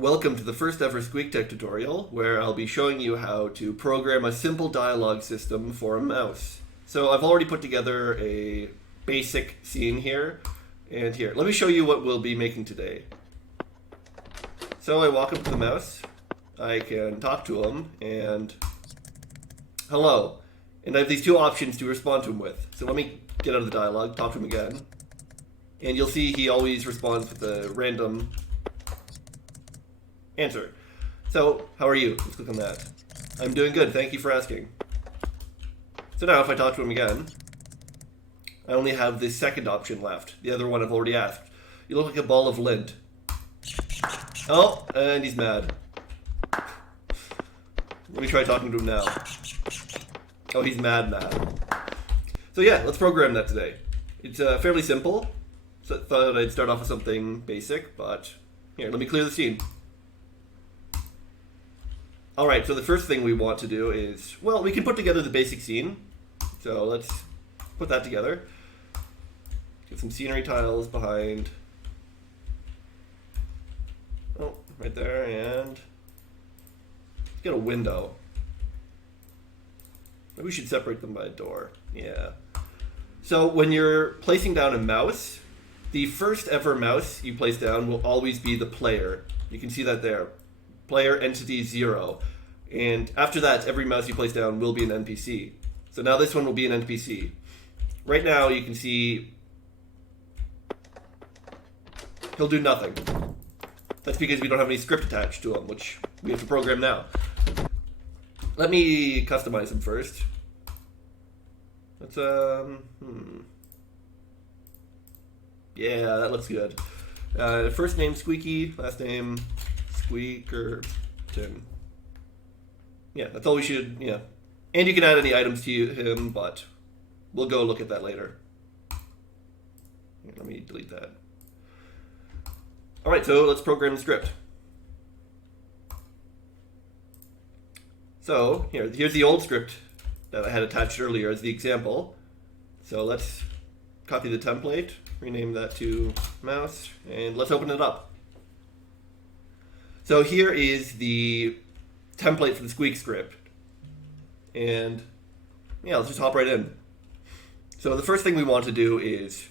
Welcome to the first ever Squeaktech tutorial, where I'll be showing you how to program a simple dialogue system for a mouse. So I've already put together a basic scene here, and here. Let me show you what we'll be making today. So I walk up to the mouse, I can talk to him, and hello. And I have these two options to respond to him with. So let me get out of the dialogue, talk to him again. And you'll see he always responds with a random answer. So, how are you? Let's click on that. I'm doing good, thank you for asking. So now if I talk to him again, I only have this second option left. The other one I've already asked. You look like a ball of lint. Oh, and he's mad. Let me try talking to him now. Oh, he's mad. So yeah, let's program that today. It's fairly simple. So I thought I'd start off with something basic, but here, let me clear the scene. Alright, so the first thing we want to do is, well, we can put together the basic scene. So let's put that together. Get some scenery tiles behind. Oh, right there, and let's get a window. Maybe we should separate them by a door. Yeah. So when you're placing down a mouse, the first ever mouse you place down will always be the player. You can see that there. Player entity 0. And after that, every mouse you place down will be an NPC. So now this one will be an NPC. Right now you can see he'll do nothing. That's because we don't have any script attached to him, which we have to program now. Let me customize him first. Let's yeah, that looks good. First name Squeaky, last name Squeakerton. Yeah, that's all we should, yeah. And you can add any items to him, but we'll go look at that later. Here, let me delete that. Alright, so let's program the script. So, here's the old script that I had attached earlier as the example. So let's copy the template, rename that to mouse, and let's open it up. So here is the template for the Squeak script. And yeah, let's just hop right in. So the first thing we want to do is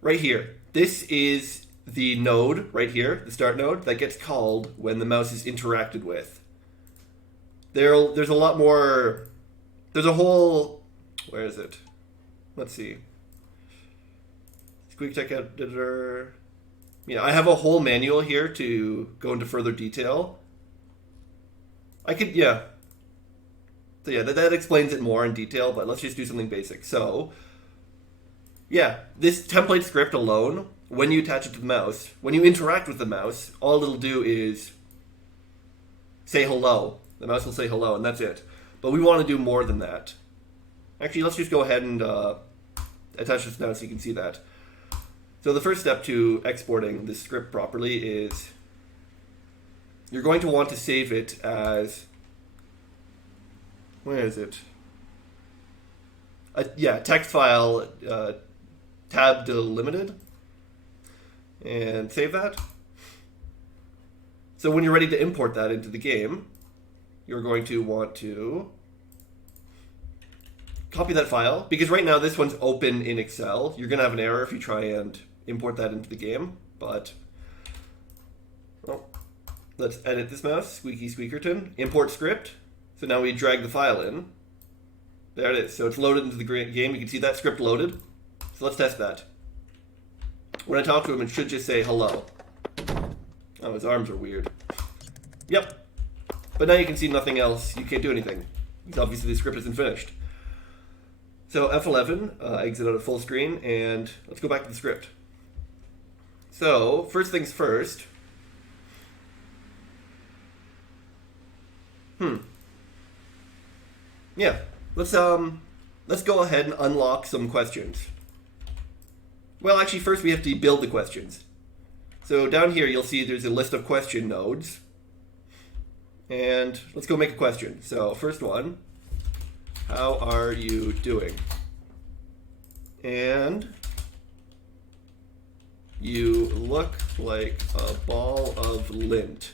right here. This is the node right here, the start node, that gets called when the mouse is interacted with. There's a lot more, there's a whole, where is it? Let's see. Squeaktech editor. Yeah, I have a whole manual here to go into further detail. I could, yeah. So yeah, that explains it more in detail, but let's just do something basic. So, yeah, this template script alone, when you attach it to the mouse, when you interact with the mouse, all it'll do is say hello. The mouse will say hello, and that's it. But we want to do more than that. Actually, let's just go ahead and attach this now so you can see that. So the first step to exporting this script properly is you're going to want to save it as, where is it? Yeah, text file tab delimited, and save that. So when you're ready to import that into the game, you're going to want to copy that file, because right now this one's open in Excel. You're going to have an error if you try and import that into the game, but well, let's edit this mouse, Squeaky Squeakerton, import script. So now we drag the file in. There it is. So it's loaded into the game. You can see that script loaded. So let's test that. When I talk to him, it should just say hello. Oh, his arms are weird. Yep. But now you can see nothing else. You can't do anything, because obviously the script isn't finished. So F11, exit out of full screen, and let's go back to the script. So, first things first. Yeah, let's go ahead and unlock some questions. Well, actually, first we have to build the questions. So down here, you'll see there's a list of question nodes. And let's go make a question. So first one, how are you doing? And You look like a ball of lint.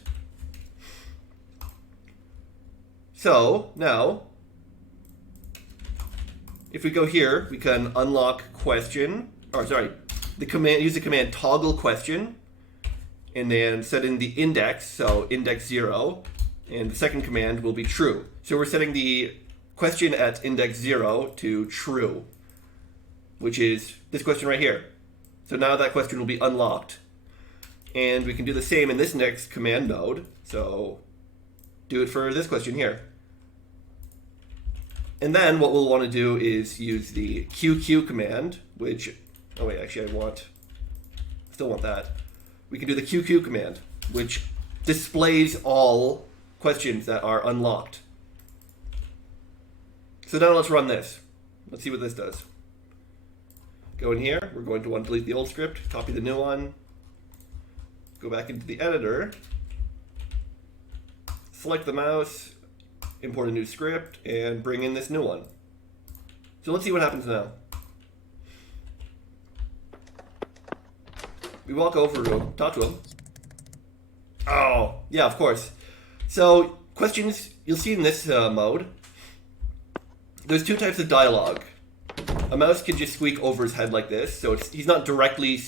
So now, if we go here, we can unlock question, or sorry, the command, use the command toggle question, and then set in the index, so index 0, and the second command will be true. So we're setting the question at index 0 to true, which is this question right here. So now that question will be unlocked. And we can do the same in this next command node, so do it for this question here. And then what we'll want to do is use the QQ command, which, oh wait, actually I still want that. We can do the QQ command, which displays all questions that are unlocked. So now let's run this. Let's see what this does. Go in here, we're going to want to delete the old script, copy the new one, go back into the editor, select the mouse, import a new script, and bring in this new one. So let's see what happens now. We walk over to him, talk to him. Oh, yeah, of course. So questions, you'll see in this mode, there's two types of dialogue. A mouse can just squeak over his head like this, so he's not directly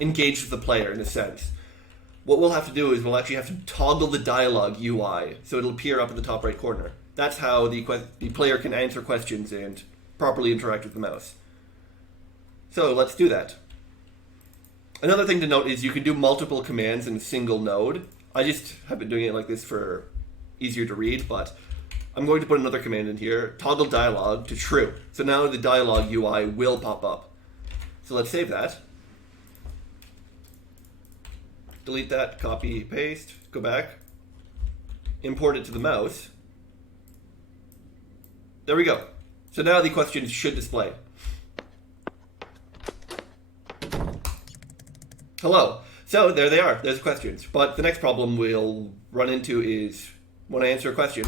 engaged with the player in a sense. What we'll have to do is we'll actually have to toggle the dialogue UI, so it'll appear up in the top right corner. That's how the player can answer questions and properly interact with the mouse. So let's do that. Another thing to note is you can do multiple commands in a single node. I just have been doing it like this for easier to read, but I'm going to put another command in here, toggle dialogue to true. So now the dialogue UI will pop up. So let's save that. Delete that, copy, paste, go back, import it to the mouse. There we go. So now the questions should display. Hello. So there they are, there's questions. But the next problem we'll run into is when I answer a question,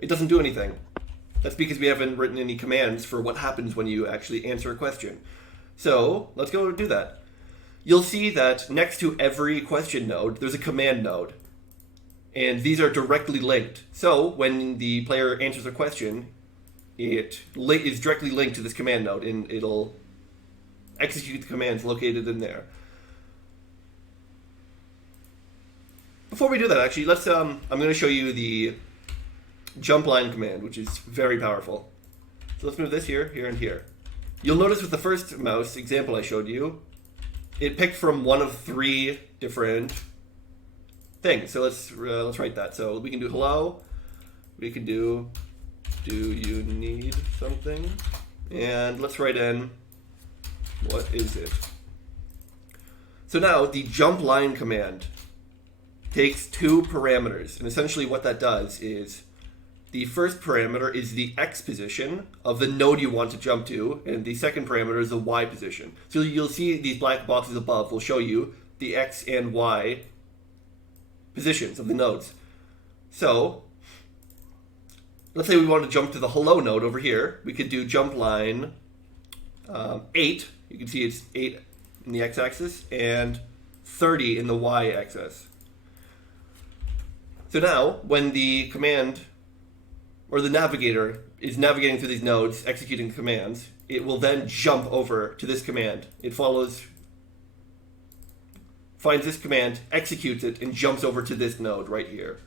it doesn't do anything. That's because we haven't written any commands for what happens when you actually answer a question. So let's go do that. You'll see that next to every question node, there's a command node. And these are directly linked. So when the player answers a question, it is directly linked to this command node, and it'll execute the commands located in there. Before we do that, actually, let's. I'm going to show you the jump line command, which is very powerful. So let's move this here, here, and here. You'll notice with the first mouse example I showed you, it picked from one of three different things. So let's write that. So we can do hello. We can do you need something? And let's write in what is it? So now the jump line command takes two parameters, and essentially what that does is the first parameter is the X position of the node you want to jump to, and the second parameter is the Y position. So you'll see these black boxes above will show you the X and Y positions of the nodes. So let's say we want to jump to the hello node over here. We could do jump line 8. You can see it's 8 in the X-axis and 30 in the Y-axis. So now, when the command or the navigator is navigating through these nodes, executing commands, it will then jump over to this command. It finds this command, executes it, and jumps over to this node right here.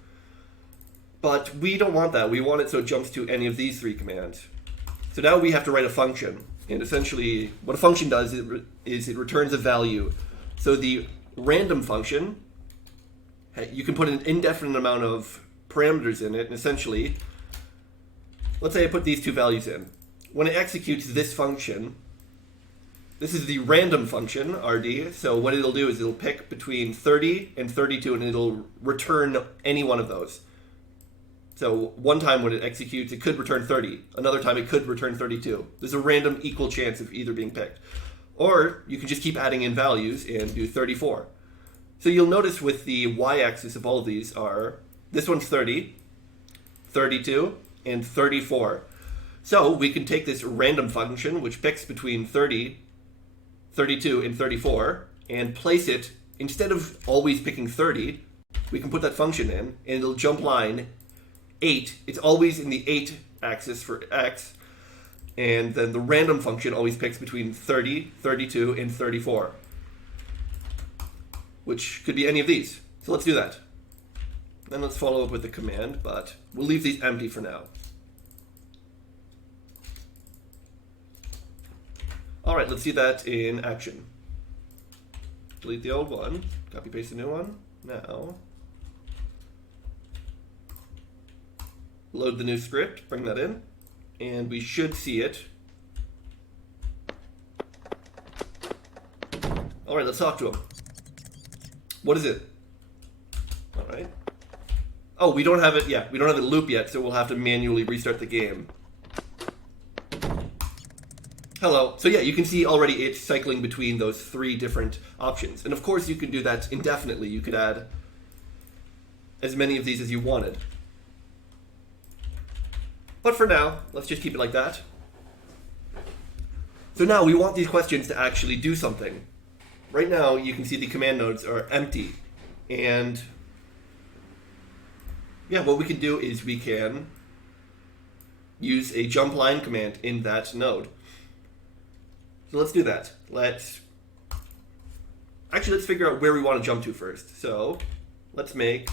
But we don't want that. We want it so it jumps to any of these three commands. So now we have to write a function. And essentially, what a function does is it returns a value. So the random function, you can put an indefinite amount of parameters in it, and essentially, let's say I put these two values in. When it executes this function, this is the random function, rd, so what it'll do is it'll pick between 30 and 32, and it'll return any one of those. So one time when it executes, it could return 30. Another time it could return 32. There's a random equal chance of either being picked. Or you can just keep adding in values and do 34. So you'll notice with the y-axis of all of these are, this one's 30, 32, and 34. So we can take this random function, which picks between 30, 32, and 34, and place it, instead of always picking 30, we can put that function in, and it'll jump line 8. It's always in the 8 axis for x, and then the random function always picks between 30, 32, and 34, which could be any of these. So let's do that. Then let's follow up with the command, but we'll leave these empty for now. Alright, let's see that in action. Delete the old one, copy paste the new one. Now, load the new script, bring that in, and we should see it. Alright, let's talk to him. What is it? Alright. Oh, we don't have it, yeah, we don't have it loop yet, so we'll have to manually restart the game. Hello. So yeah, you can see already it's cycling between those 3 different options. And of course you can do that indefinitely. You could add as many of these as you wanted. But for now, let's just keep it like that. So now we want these questions to actually do something. Right now you can see the command nodes are empty. And yeah, what we can do is we can use a jump line command in that node. So let's do that. Let's figure out where we want to jump to first. So let's make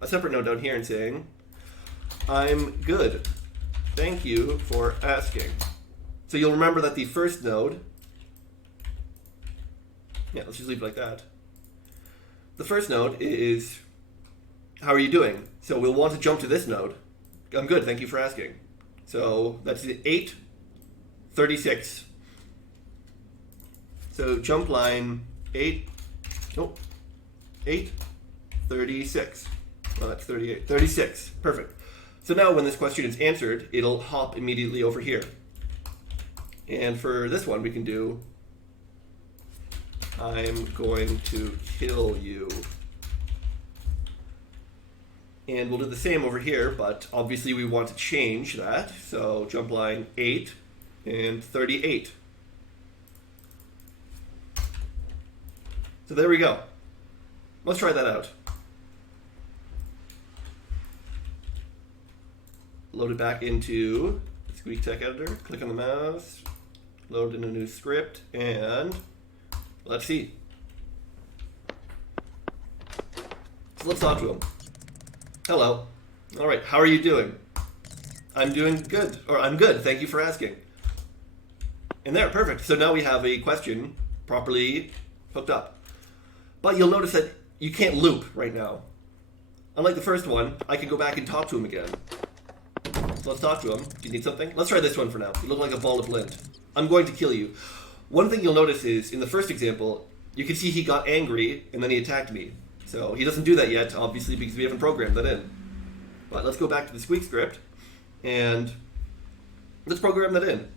a separate node down here and saying, I'm good. Thank you for asking. So you'll remember that the first node, yeah, let's just leave it like that. The first node is, how are you doing? So we'll want to jump to this node. I'm good, thank you for asking. So that's 8, 36. So jump line 8, 36. Well, that's 38. 36. Perfect. So now when this question is answered, it'll hop immediately over here. And for this one, we can do, I'm going to kill you. And we'll do the same over here, but obviously we want to change that. So jump line 8 and 38. So there we go. Let's try that out. Load it back into the Squeaktech editor, click on the mouse, load in a new script, and let's see. So let's talk to him. Hello. All right, how are you doing? I'm doing good, or I'm good, thank you for asking. And there, perfect. So now we have a question properly hooked up. But you'll notice that you can't loop right now. Unlike the first one, I can go back and talk to him again. So let's talk to him. Do you need something? Let's try this one for now. You look like a ball of lint. I'm going to kill you. One thing you'll notice is, in the first example, you can see he got angry and then he attacked me. So he doesn't do that yet, obviously, because we haven't programmed that in. But let's go back to the Squeak script and let's program that in.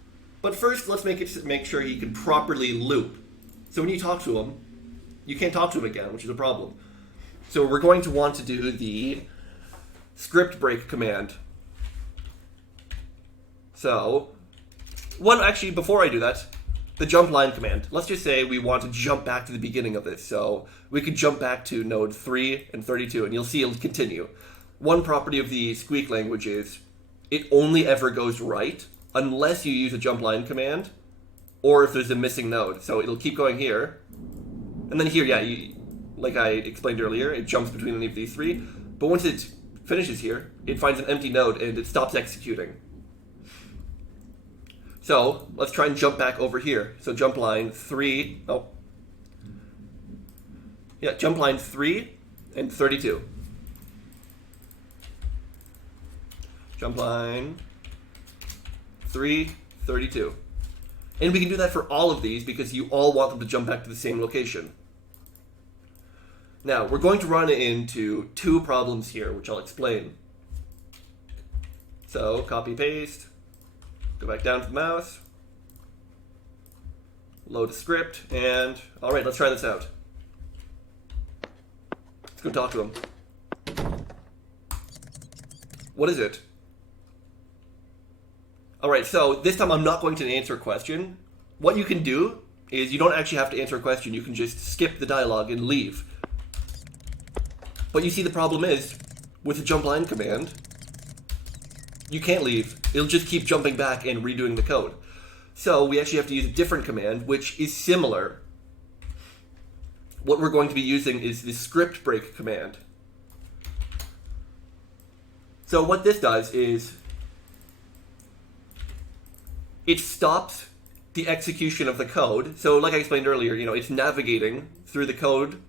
But first, let's make sure he can properly loop. So when you talk to him, you can't talk to him again, which is a problem. So we're going to want to do the script break command. So, actually, before I do that, the jump line command. Let's just say we want to jump back to the beginning of this. So we could jump back to node 3 and 32, and you'll see it'll continue. One property of the Squeak language is it only ever goes right unless you use a jump line command or if there's a missing node. So it'll keep going here. And then here, yeah, like I explained earlier, it jumps between any of these 3. But once it finishes here, it finds an empty node and it stops executing. So let's try and jump back over here. So jump line 3. Oh. Yeah, jump line 3 and 32. Jump line 3, 32. And we can do that for all of these because you all want them to jump back to the same location. Now, we're going to run into 2 problems here, which I'll explain. So, copy, paste, go back down to the mouse, load a script, and all right, let's try this out. Let's go talk to him. What is it? All right, so this time I'm not going to answer a question. What you can do is you don't actually have to answer a question. You can just skip the dialogue and leave. But you see, the problem is, with the jump line command, you can't leave. It'll just keep jumping back and redoing the code. So we actually have to use a different command, which is similar. What we're going to be using is the script break command. So what this does is it stops the execution of the code. So like I explained earlier, it's navigating through the code,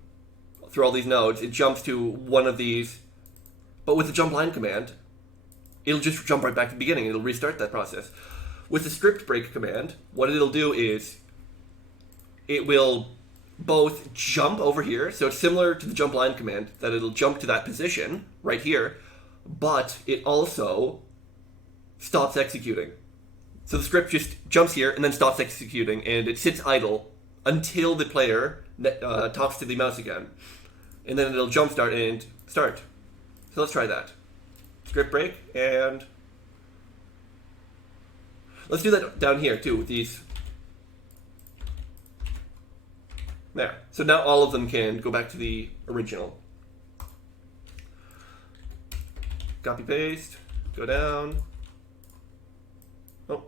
through all these nodes. It jumps to one of these, but with the jump line command, it'll just jump right back to the beginning. It'll restart that process. With the script break command, what it'll do is it will both jump over here, so it's similar to the jump line command, that it'll jump to that position right here, but it also stops executing. So the script just jumps here and then stops executing, and it sits idle until the player talks to the mouse again. And then it'll jump start and start. So let's try that. Script break, and let's do that down here too with these. There. So now all of them can go back to the original. Copy paste, go down. Oh,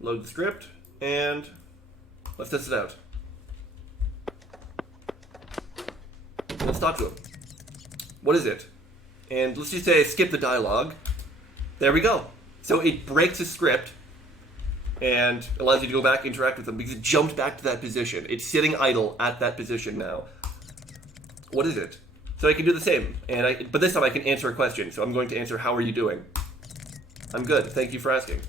load the script, and let's test it out. Let's talk to him. What is it? And let's just say skip the dialogue. There we go. So it breaks the script and allows you to go back and interact with them because it jumped back to that position. It's sitting idle at that position now. What is it? So I can do the same, but this time I can answer a question. So I'm going to answer, how are you doing? I'm good, thank you for asking.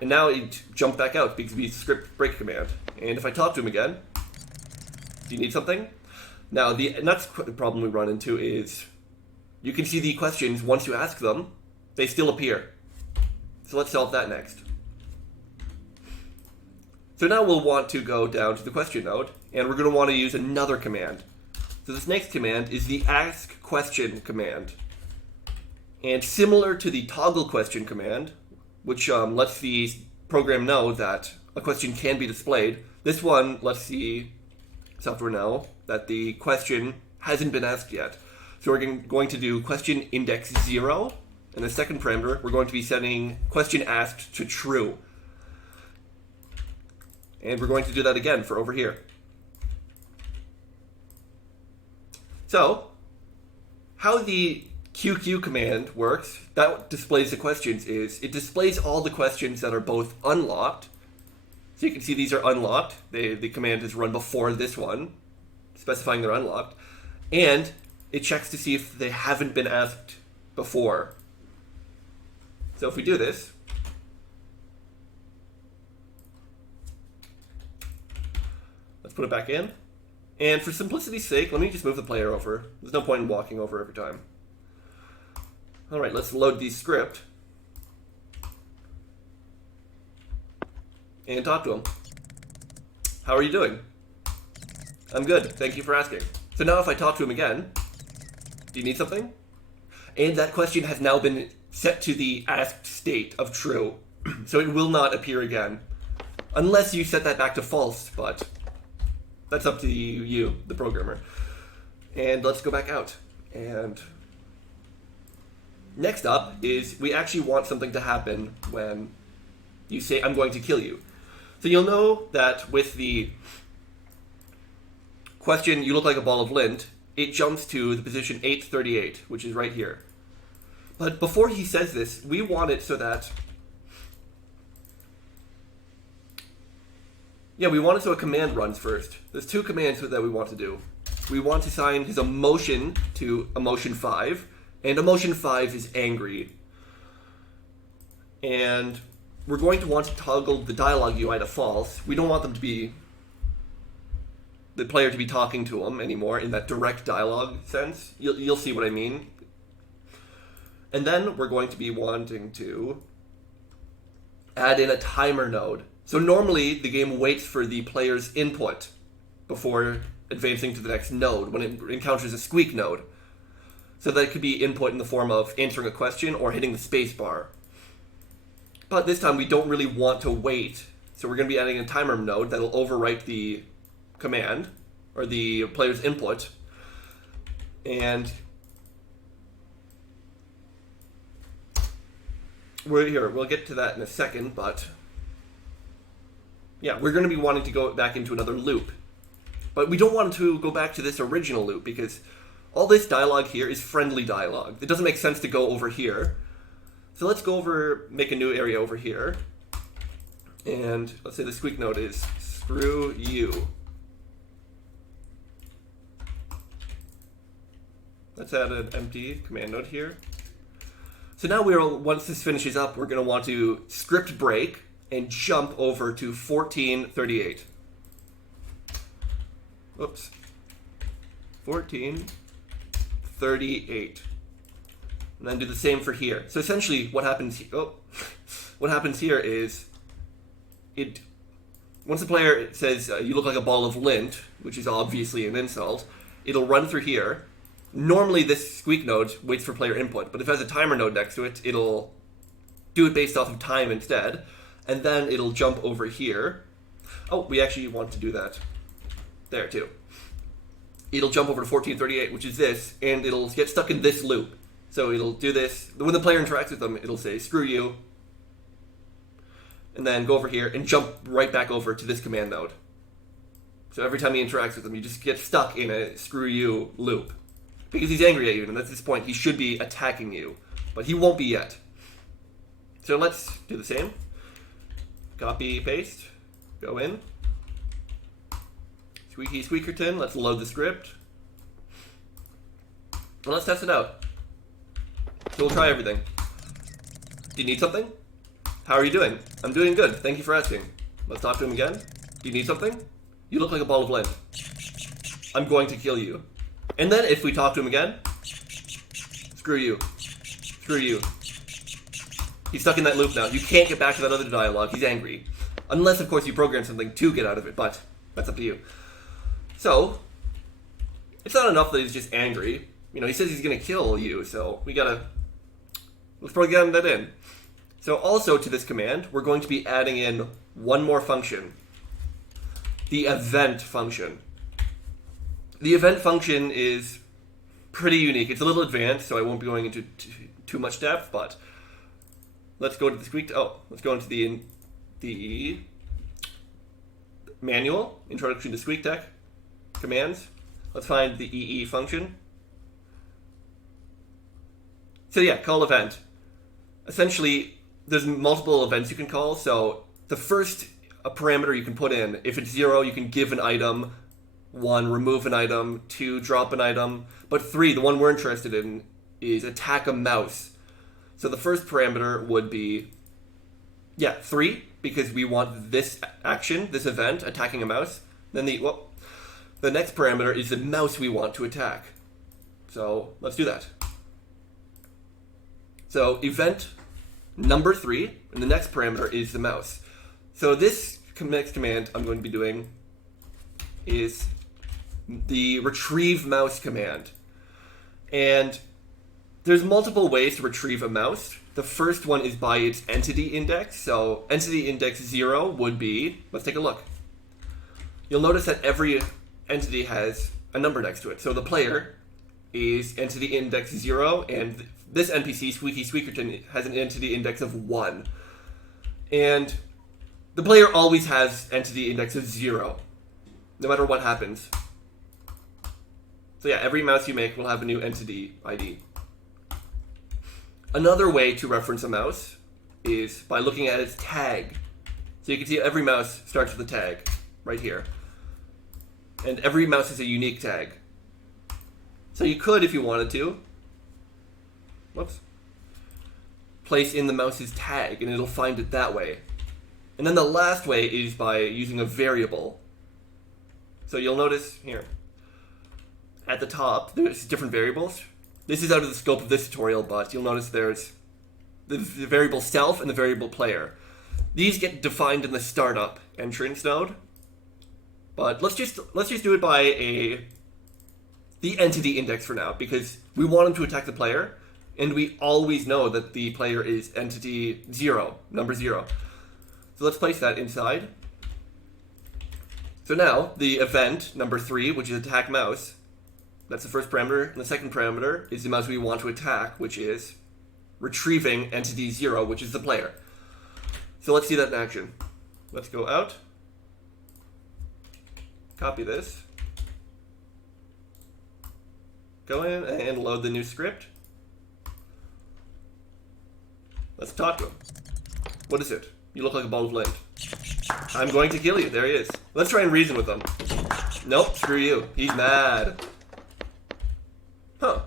And now it jumped back out because we used the script break command. And if I talk to him again, do you need something? Now the next problem we run into is you can see the questions, once you ask them, they still appear. So let's solve that next. So now we'll want to go down to the question node, and we're going to want to use another command. So this next command is the ask question command. And similar to the toggle question command, which lets the program know that a question can be displayed, this one lets the software know that the question hasn't been asked yet. So we're going to do question index 0, and the second parameter, we're going to be setting question asked to true. And we're going to do that again for over here. So, how the QQ command works, that displays the questions, is it displays all the questions that are both unlocked. So you can see these are unlocked. The command is run before this one, specifying they're unlocked. And it checks to see if they haven't been asked before. So if we do this, let's put it back in. And for simplicity's sake, let me just move the player over. There's no point in walking over every time. All right, let's load the script and talk to him. How are you doing? I'm good, thank you for asking. So now if I talk to him again, do you need something? And that question has now been set to the asked state of true. So it will not appear again. Unless you set that back to false, but that's up to you, the programmer. And let's go back out. And next up is we actually want something to happen when you say, I'm going to kill you. So you'll know that with the question, you look like a ball of lint, it jumps to the position 838, which is right here. But before he says this, we want it so that, we want it so a command runs first. There's two commands that we want to do. We want to assign his emotion to emotion 5, and emotion 5 is angry. And we're going to want to toggle the dialogue UI to false. We don't want them to be, the player to be talking to him anymore in that direct dialogue sense. You'll see what I mean. And then we're going to be wanting to add in a timer node. So normally the game waits for the player's input before advancing to the next node when it encounters a squeak node. So that could be input in the form of answering a question or hitting the space bar. But this time we don't really want to wait So we're going to be adding a timer node that'll overwrite the command, or the player's input. And we'll get to that in a second, but yeah, we're going to be wanting to go back into another loop. But we don't want to go back to this original loop because all this dialogue here is friendly dialogue. It doesn't make sense to go over here. So let's go over, make a new area over here. And let's say the squeak node is screw you. Let's add an empty command node here. So now once this finishes up, we're going to want to script break and jump over to 1438. Oops. 1438. And then do the same for here. So essentially what happens what happens here is once the player says you look like a ball of lint, which is obviously an insult, it'll run through here. Normally this squeak node waits for player input, but if it has a timer node next to it, it'll do it based off of time instead, and then it'll jump over here. Oh, we actually want to do that there too. It'll jump over to 1438, which is this, and it'll get stuck in this loop. So it'll do this. When the player interacts with them, it'll say, screw you, and then go over here and jump right back over to this command node. So every time he interacts with them, you just get stuck in a screw you loop. Because he's angry at you, and at this point, he should be attacking you. But he won't be yet. So let's do the same. Copy, paste, go in. Squeaky Squeakerton, let's load the script. And let's test it out. So we'll try everything. Do you need something? How are you doing? I'm doing good, thank you for asking. Let's talk to him again. Do you need something? You look like a ball of lint. I'm going to kill you. And then if we talk to him again, screw you. Screw you. He's stuck in that loop now. You can't get back to that other dialogue. He's angry. Unless, of course, you program something to get out of it, but that's up to you. So, it's not enough that he's just angry. You know, he says he's going to kill you, so let's program that in. So also to this command, we're going to be adding in one more function. The event function. The event function is pretty unique. It's a little advanced, so I won't be going into too much depth, but let's go to the let's go into the manual, Introduction to Squeaktech commands. Let's find the EE function. So yeah, call event. Essentially, there's multiple events you can call, so the first parameter you can put in, if it's 0, you can give an item, 1, remove an item, 2, drop an item, but 3, the one we're interested in, is attack a mouse. So the first parameter would be, 3, because we want this action, this event, attacking a mouse. Then the next parameter is the mouse we want to attack. So let's do that. So event number 3, and the next parameter is the mouse. So this next command I'm going to be doing is the retrieve mouse command. And there's multiple ways to retrieve a mouse. The first one is by its entity index. So entity index 0 would be, let's take a look. You'll notice that every entity has a number next to it. So the player is entity index 0, and this NPC, Squeaky Squeakerton, has an entity index of 1. And the player always has entity index of 0, no matter what happens. So yeah, every mouse you make will have a new entity ID. Another way to reference a mouse is by looking at its tag. So you can see every mouse starts with a tag, right here. And every mouse is a unique tag. So you could, if you wanted to, place in the mouse's tag, and it'll find it that way. And then the last way is by using a variable. So you'll notice here, at the top, there's different variables. This is out of the scope of this tutorial, but you'll notice there's the variable self and the variable player. These get defined in the startup entrance node. But let's just do it by the entity index for now, because we want him to attack the player, and we always know that the player is entity 0, number 0. So let's place that inside. So now, the event, number 3, which is attack mouse, that's the first parameter, and the second parameter is the mouse we want to attack, which is retrieving entity 0, which is the player. So let's see that in action. Let's go out, copy this, go in and load the new script. Let's talk to him. What is it? You look like a ball of flint. I'm going to kill you. There he is. Let's try and reason with him. Nope, screw you. He's mad. Huh.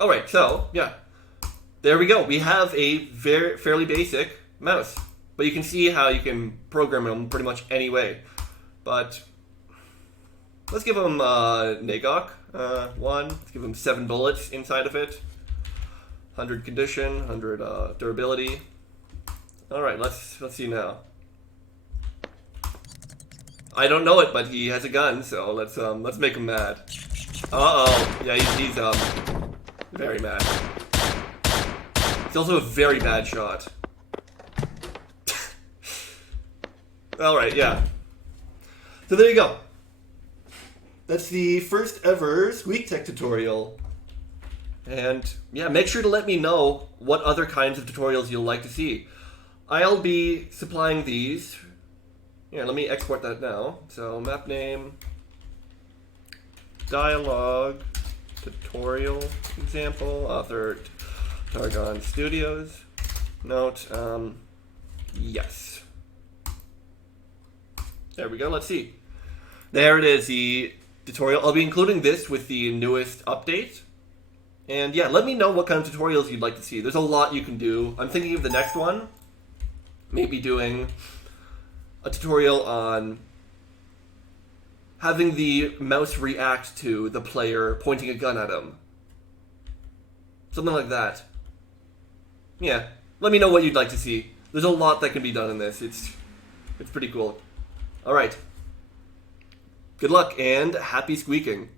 Alright, so, yeah. There we go. We have a fairly basic mouse. But you can see how you can program him pretty much any way. But let's give him Nagok. 1. Let's give him 7 bullets inside of it. 100 condition, 100 durability. Alright, let's see now. I don't know it, but he has a gun, so let's make him mad. Uh-oh. Yeah, he's very mad. He's also a very bad shot. Alright, yeah. So there you go. That's the first ever Squeaktech tutorial. And yeah, make sure to let me know what other kinds of tutorials you'll like to see. I'll be supplying these. Yeah, let me export that now. So map name, dialogue, tutorial example, author Targon Studios. Note, yes. There we go, let's see. There it is, the tutorial. I'll be including this with the newest update. And yeah, let me know what kind of tutorials you'd like to see. There's a lot you can do. I'm thinking of the next one. Maybe doing a tutorial on having the mouse react to the player pointing a gun at him. Something like that. Yeah, let me know what you'd like to see. There's a lot that can be done in this. It's pretty cool. Alright. Good luck and happy squeaking.